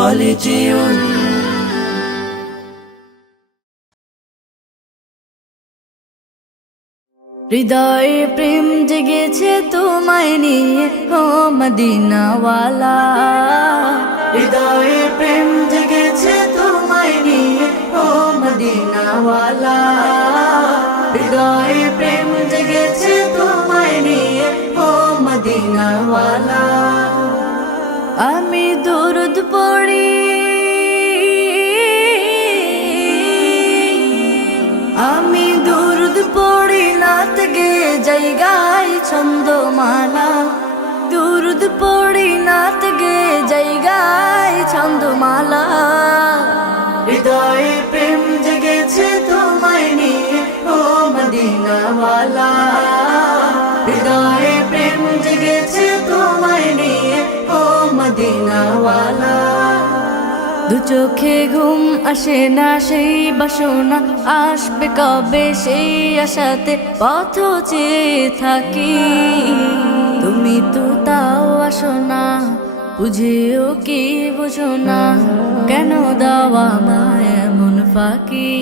خالدون হৃদয়ে প্রেম জেগেছে তোমায় নিয়ে ও মদিনাওয়ালা, হৃদয়ে প্রেম জেগেছে তোমায় নিয়ে ও মদিনাওয়ালা, হৃদয়ে প্রেম জেগেছে তোমায় নিয়ে ও মদিনাওয়ালা। আমি দুরুদ পড়ি, আমি দুরুদ পড়ি নাত গে জায়গায় ছন্দমালা, দুরুদ পড়ি নাত গে জায়গায় ছন্দমালা। হৃদয়ে প্রেম জেগেছে তোমায় নিয়ে ও মদিনাওয়ালা, হৃদয়ে প্রেম জেগেছে তোমায় নিয়ে ও মদিনাওয়ালা। দু চোখে ঘুম আসে না সেই বাসনা, আসবে কবে সেই আশাতে পথ চেয়ে থাকি। তুমি তো তাও আসো না, বুঝেও কি বুঝো না, কেন দাও আমায় এমন ফাঁকি।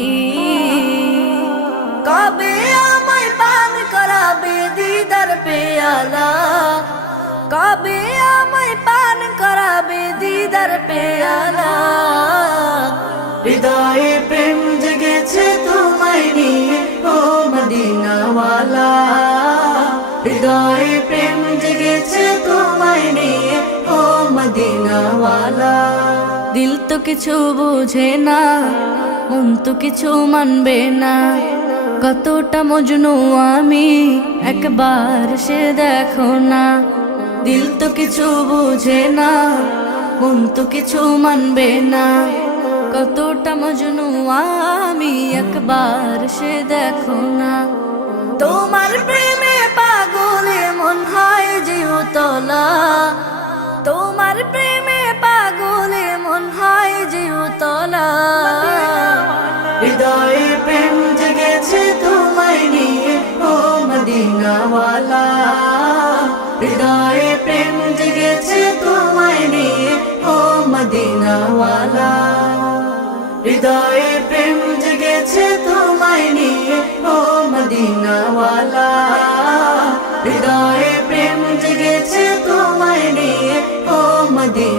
কবে আমায় পান করাবে দিদার পেয়ালা, কবে আমায় পান করাবে দিদার পেয়ালা। হৃদয়ে প্রেম জেগেছে তোমায় নিয়ে ও মদিনাওয়ালা, হৃদয়ে প্রেম জেগেছে তোমায় নিয়ে ও মদিনাওয়ালা। দিল তো কিছু বুঝে না, মন তো কিছু মানবে না, কতটা মজনু আমি একবার সে দেখো না। দিল তো কিছু বুঝে না, মন তো কিছু মানবে না, কতটা মজনু আমি একবার সে দেখো না। তোমার প্রেমে পাগলে মন হয় যে উতলা, তোমার প্রেমে পাগলে মন হয় যে উতলা। হৃদয়ে প্রেম জেগেছে তোমায় নিয়ে ও মদিনাওয়ালা, হৃদয়ে প্রেম জেগেছে তোমায় নিয়ে ও মদিনাওয়ালা, হৃদয়ে প্রেম জেগেছে তোমায় নিয়ে ও মদিনাওয়ালা, হৃদয়ে প্রেম জেগেছে তোমায় নিয়ে ও মদিনা।